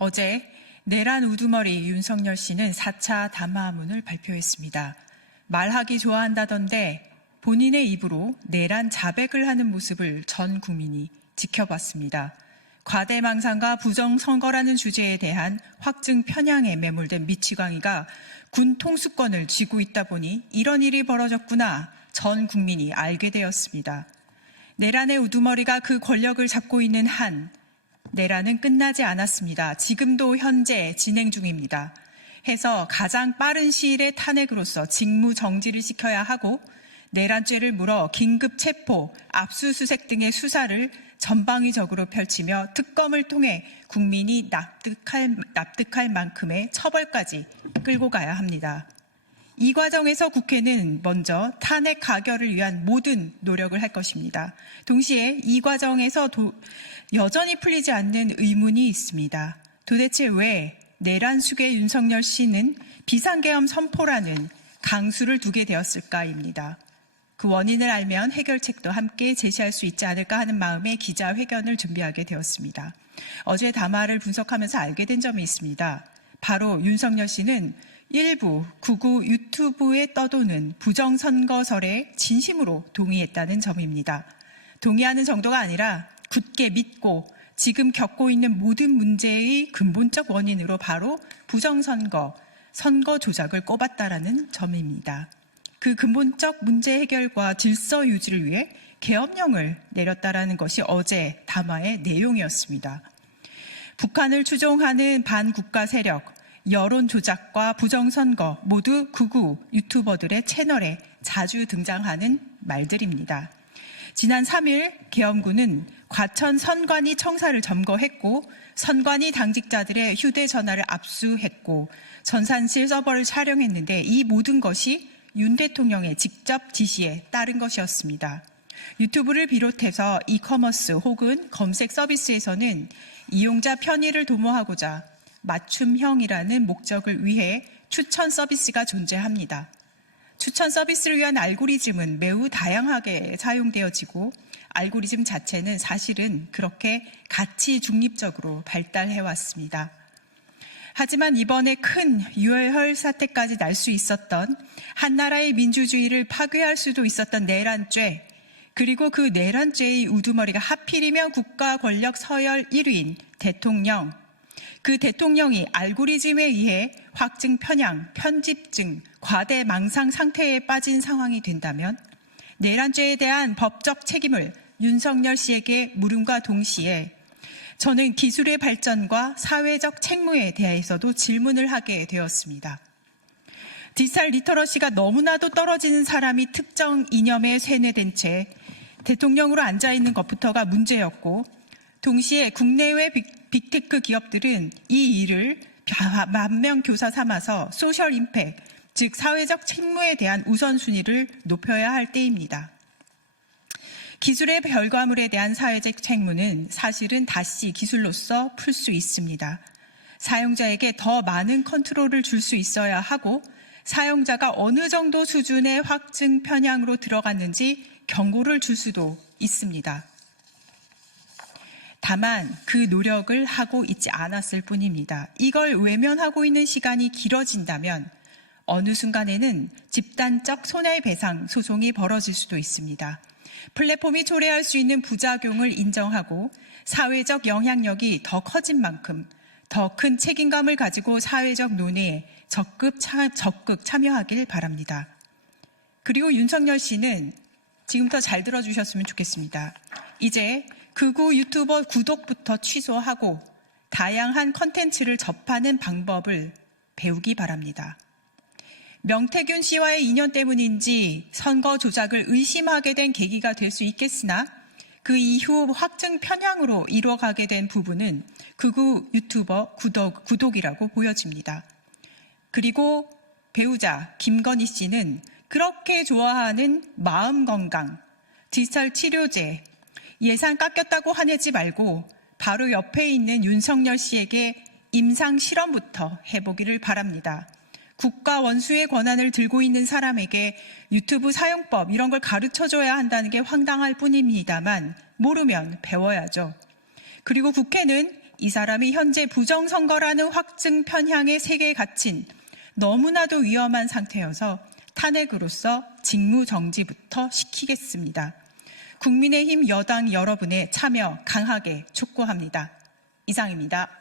어제 내란 우두머리 윤석열 씨는 4차 담화문을 발표했습니다. 말하기 좋아한다던데 본인의 입으로 내란 자백을 하는 모습을 전 국민이 지켜봤습니다. 과대망상과 부정선거라는 주제에 대한 확증 편향에 매몰된 미치광이가 군 통수권을 쥐고 있다 보니 이런 일이 벌어졌구나 전 국민이 알게 되었습니다. 내란의 우두머리가 그 권력을 잡고 있는 한 내란은 끝나지 않았습니다. 지금도 현재 진행 중입니다. 해서 가장 빠른 시일의 탄핵으로서 직무 정지를 시켜야 하고 내란죄를 물어 긴급 체포, 압수수색 등의 수사를 전방위적으로 펼치며 특검을 통해 국민이 납득할 만큼의 처벌까지 끌고 가야 합니다. 이 과정에서 국회는 먼저 탄핵 가결을 위한 모든 노력을 할 것입니다. 동시에 이 과정에서 여전히 풀리지 않는 의문이 있습니다. 도대체 왜 내란 수괴 윤석열 씨는 비상계엄 선포라는 강수를 두게 되었을까입니다. 그 원인을 알면 해결책도 함께 제시할 수 있지 않을까 하는 마음에 기자회견을 준비하게 되었습니다. 어제 담화를 분석하면서 알게 된 점이 있습니다. 바로 윤석열 씨는 일부 극우 유튜브에 떠도는 부정선거설에 진심으로 동의했다는 점입니다. 동의하는 정도가 아니라 굳게 믿고 지금 겪고 있는 모든 문제의 근본적 원인으로 바로 부정선거, 선거 조작을 꼽았다라는 점입니다. 그 근본적 문제 해결과 질서 유지를 위해 계엄령을 내렸다라는 것이 어제 담화의 내용이었습니다. 북한을 추종하는 반국가 세력, 여론 조작과 부정선거 모두 극우 유튜버들의 채널에 자주 등장하는 말들입니다. 지난 3일 계엄군은 과천 선관위 청사를 점거했고 선관위 당직자들의 휴대전화를 압수했고 전산실 서버를 촬영했는데 이 모든 것이 윤 대통령의 직접 지시에 따른 것이었습니다. 유튜브를 비롯해서 이커머스 혹은 검색 서비스에서는 이용자 편의를 도모하고자 맞춤형이라는 목적을 위해 추천 서비스가 존재합니다. 추천 서비스를 위한 알고리즘은 매우 다양하게 사용되어지고 알고리즘 자체는 사실은 그렇게 가치 중립적으로 발달해 왔습니다. 하지만 이번에 큰 유혈 사태까지 날 수 있었던 한나라의 민주주의를 파괴할 수도 있었던 내란죄, 그리고 그 내란죄의 우두머리가 하필이면 국가 권력 서열 1위인 대통령, 그 대통령이 알고리즘에 의해 확증 편향, 편집증, 과대망상 상태에 빠진 상황이 된다면 내란죄에 대한 법적 책임을 윤석열 씨에게 물음과 동시에 저는 기술의 발전과 사회적 책무에 대해서도 질문을 하게 되었습니다. 디지털 리터러시가 너무나도 떨어지는 사람이 특정 이념에 세뇌된 채 대통령으로 앉아있는 것부터가 문제였고 동시에 국내외 빅테크 기업들은 이 일을 만명교사 삼아서 소셜 임팩트, 즉 사회적 책무에 대한 우선순위를 높여야 할 때입니다. 기술의 결과물에 대한 사회적 책무는 사실은 다시 기술로서 풀 수 있습니다. 사용자에게 더 많은 컨트롤을 줄 수 있어야 하고 사용자가 어느 정도 수준의 확증 편향으로 들어갔는지 경고를 줄 수도 있습니다. 다만 그 노력을 하고 있지 않았을 뿐입니다. 이걸 외면하고 있는 시간이 길어진다면 어느 순간에는 집단적 손해배상 소송이 벌어질 수도 있습니다. 플랫폼이 초래할 수 있는 부작용을 인정하고 사회적 영향력이 더 커진 만큼 더 큰 책임감을 가지고 사회적 논의에 적극 참여하길 바랍니다. 그리고 윤석열 씨는 지금부터 잘 들어주셨으면 좋겠습니다. 이제 극우 유튜버 구독부터 취소하고 다양한 컨텐츠를 접하는 방법을 배우기 바랍니다. 명태균 씨와의 인연 때문인지 선거 조작을 의심하게 된 계기가 될 수 있겠으나 그 이후 확증 편향으로 이뤄가게 된 부분은 극우 유튜버 구독이라고 보여집니다. 그리고 배우자 김건희 씨는 그렇게 좋아하는 마음 건강, 디지털 치료제, 예산 깎였다고 화내지 말고 바로 옆에 있는 윤석열 씨에게 임상 실험부터 해보기를 바랍니다. 국가 원수의 권한을 들고 있는 사람에게 유튜브 사용법 이런 걸 가르쳐줘야 한다는 게 황당할 뿐입니다만 모르면 배워야죠. 그리고 국회는 이 사람이 현재 부정선거라는 확증 편향의 세계에 갇힌 너무나도 위험한 상태여서 탄핵으로서 직무정지부터 시키겠습니다. 국민의힘 여당 여러분의 참여 강하게 촉구합니다. 이상입니다.